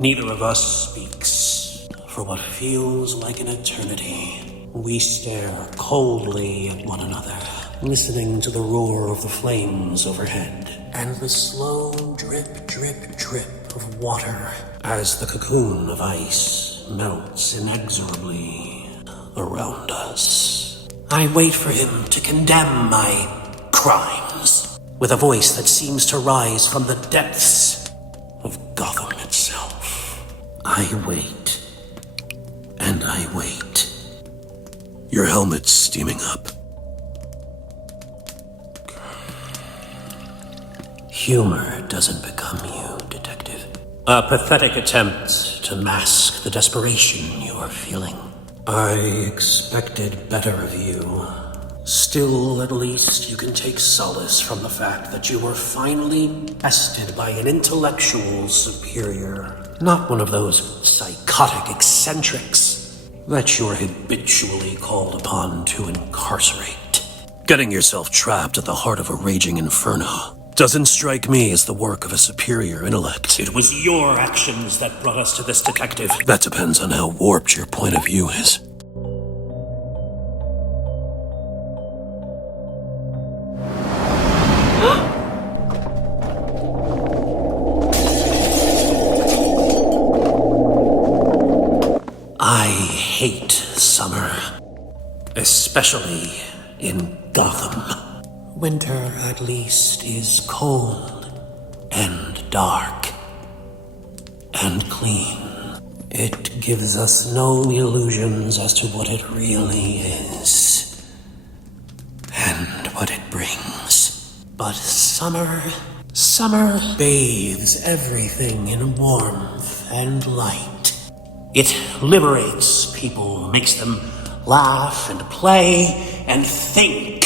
Neither of us speaks. For what feels like an eternity, we stare coldly at one another, listening to the roar of the flames overhead, and the slow drip, drip, drip of water as the cocoon of ice melts inexorably around us. I wait for him to condemn my crimes, with a voice that seems to rise from the depths of Gotham itself. I wait, and I wait. Your helmet's steaming up. Humor doesn't become you, Detective. A pathetic attempt to mask the desperation you are feeling. I expected better of you. Still, at least you can take solace from the fact that you were finally bested by an intellectual superior. Not one of those psychotic eccentrics that you're habitually called upon to incarcerate. Getting yourself trapped at the heart of a raging inferno doesn't strike me as the work of a superior intellect. It was your actions that brought us to this, Detective. That depends on how warped your point of view is. I hate summer, especially in Gotham. Winter, at least, is cold and dark and clean. It gives us no illusions as to what it really is and what it brings. But summer bathes everything in warmth and light. It liberates people, makes them laugh and play and think.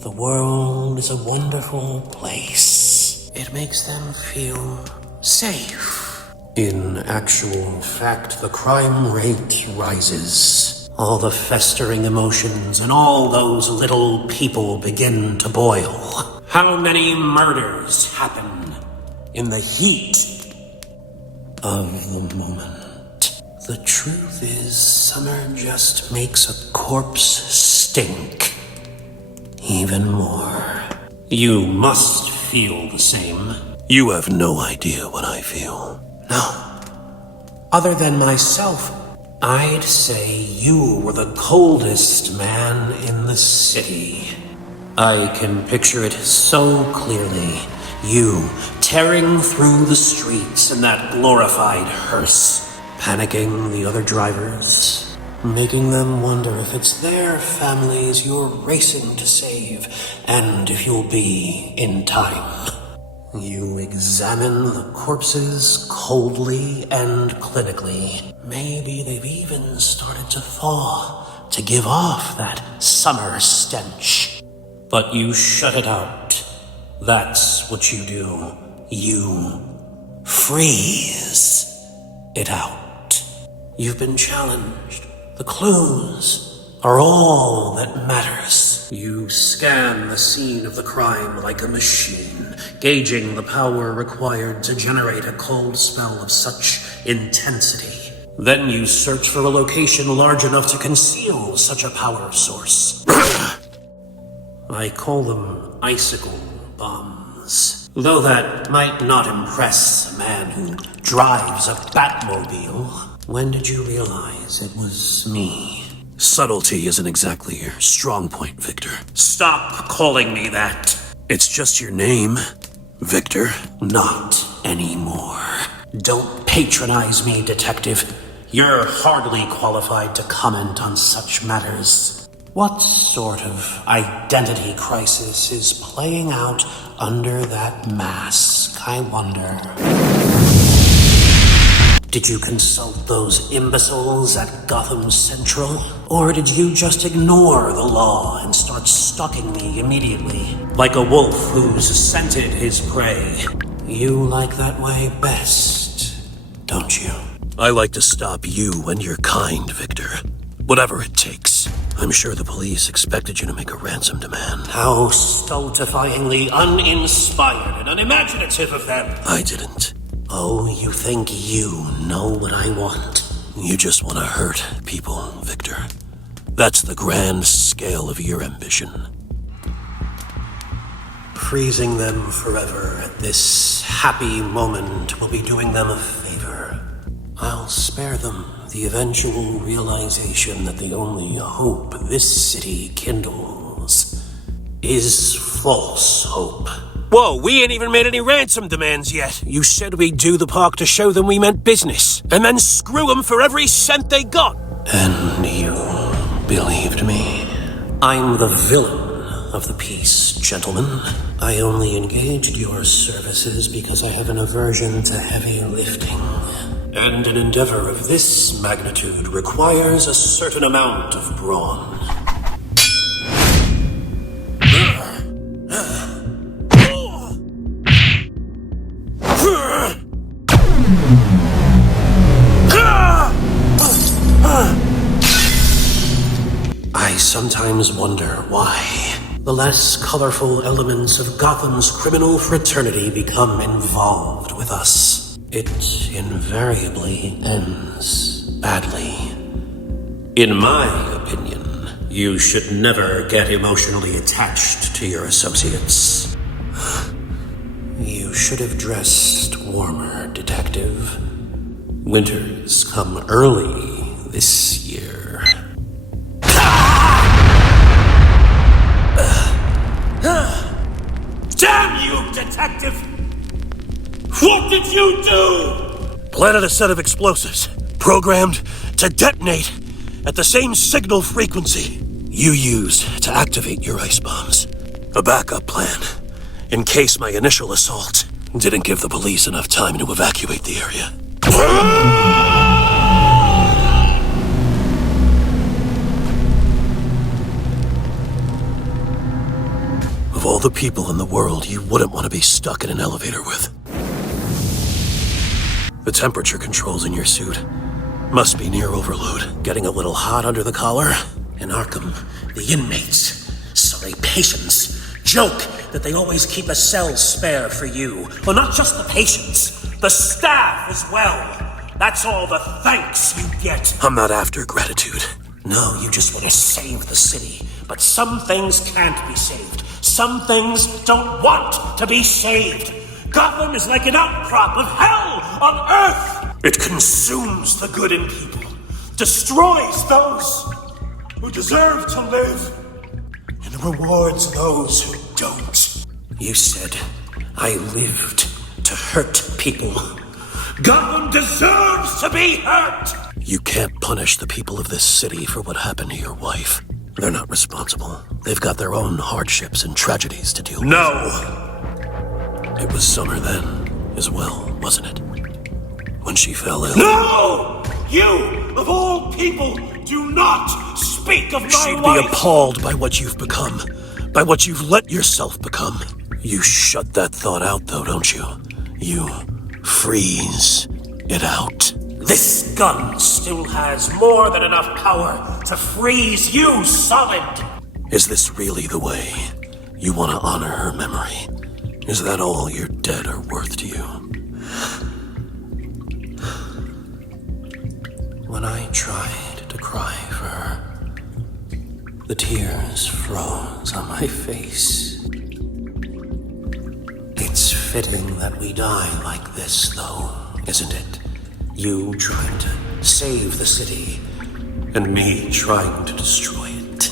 The world is a wonderful place. It makes them feel safe. In actual fact, the crime rate rises. All the festering emotions and all those little people begin to boil. How many murders happen in the heat of the moment? The truth is, summer just makes a corpse stink even more. You must feel the same. You have no idea what I feel. No. Other than myself, I'd say you were the coldest man in the city. I can picture it so clearly. You tearing through the streets in that glorified hearse, panicking the other drivers, making them wonder if it's their families you're racing to save, and if you'll be in time. You examine the corpses coldly and clinically. Maybe they've even started to thaw, to give off that summer stench. But you shut it out. That's what you do. You freeze it out. You've been challenged. The clues are all that matters. You scan the scene of the crime like a machine, gauging the power required to generate a cold spell of such intensity. Then you search for a location large enough to conceal such a power source. I call them icicle bombs. Though that might not impress a man who drives a Batmobile. When did you realize it was me? Subtlety isn't exactly your strong point, Victor. Stop calling me that. It's just your name, Victor. Not anymore. Don't patronize me, Detective. You're hardly qualified to comment on such matters. What sort of identity crisis is playing out under that mask, I wonder? Did you consult those imbeciles at Gotham Central? Or did you just ignore the law and start stalking me immediately? Like a wolf who's scented his prey. You like that way best, don't you? I like to stop you and your kind, Victor. Whatever it takes. I'm sure the police expected you to make a ransom demand. How stultifyingly uninspired and unimaginative of them. I didn't. Oh, you think you know what I want? You just want to hurt people, Victor. That's the grand scale of your ambition. Freezing them forever at this happy moment will be doing them a favor. I'll spare them the eventual realization that the only hope this city kindles is false hope. Whoa, we ain't even made any ransom demands yet. You said we'd do the park to show them we meant business, and then screw them for every cent they got. And you believed me? I'm the villain of the piece, gentlemen. I only engaged your services because I have an aversion to heavy lifting. And an endeavor of this magnitude requires a certain amount of brawn. I sometimes wonder why the less colorful elements of Gotham's criminal fraternity become involved with us. It invariably ends badly. In my opinion, you should never get emotionally attached to your associates. You should have dressed warmer, Detective. Winters come early this year. Damn you, Detective! What did you do? Planted a set of explosives, programmed to detonate at the same signal frequency you used to activate your ice bombs. A backup plan, in case my initial assault didn't give the police enough time to evacuate the area. Of all the people in the world you wouldn't want to be stuck in an elevator with. The temperature controls in your suit must be near overload. Getting a little hot under the collar? In Arkham, the inmates, sorry, patients, joke that they always keep a cell spare for you. Well, not just the patients, the staff as well. That's all the thanks you get. I'm not after gratitude. No, you just want to save the city. But some things can't be saved. Some things don't want to be saved. Gotham is like an outcrop of hell on Earth. It consumes the good in people, destroys those who deserve to live, and rewards those who don't. You said I lived to hurt people. Gotham deserves to be hurt! You can't punish the people of this city for what happened to your wife. They're not responsible. They've got their own hardships and tragedies to deal with. No! It was summer then, as well, wasn't it? When she fell ill. No! You, of all people, do not speak of my She'd wife! be appalled by what you've become. By what you've let yourself become. You shut that thought out, though, don't you? You freeze it out. This gun still has more than enough power to freeze you solid! Is this really the way you want to honor her memory? Is that all your dead are worth to you? When I tried to cry for her, the tears froze on my face. It's fitting that we die like this, though, isn't it? You trying to save the city, and me trying to destroy it.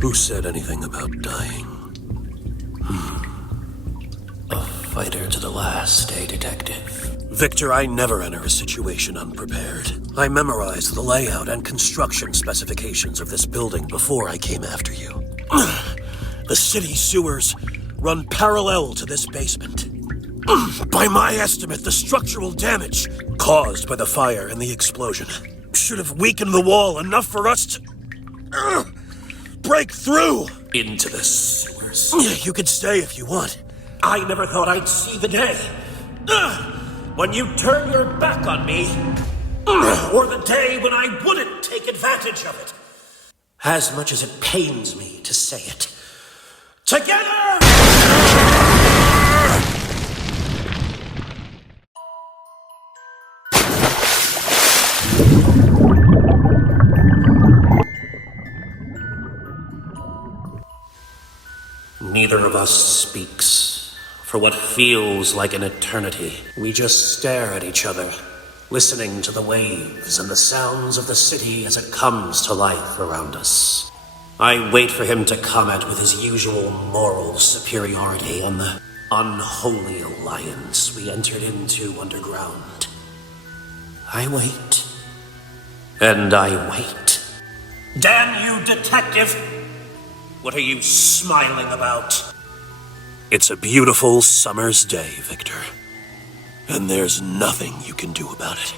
Who said anything about dying? A fighter to the last, eh, Detective? Victor, I never enter a situation unprepared. I memorized the layout and construction specifications of this building before I came after you. The city sewers run parallel to this basement. By my estimate, the structural damage caused by the fire and the explosion should have weakened the wall enough for us to break through Into the sewers. You could stay if you want. I never thought I'd see the day. When you turn your back on me, or the day when I wouldn't take advantage of it. As much as it pains me to say it. Together! Neither of us speaks. For what feels like an eternity, we just stare at each other, listening to the waves and the sounds of the city as it comes to life around us. I wait for him to comment with his usual moral superiority on the unholy alliance we entered into underground. I wait. And I wait. Damn you, detective! What are you smiling about? It's a beautiful summer's day, Victor. And there's nothing you can do about it.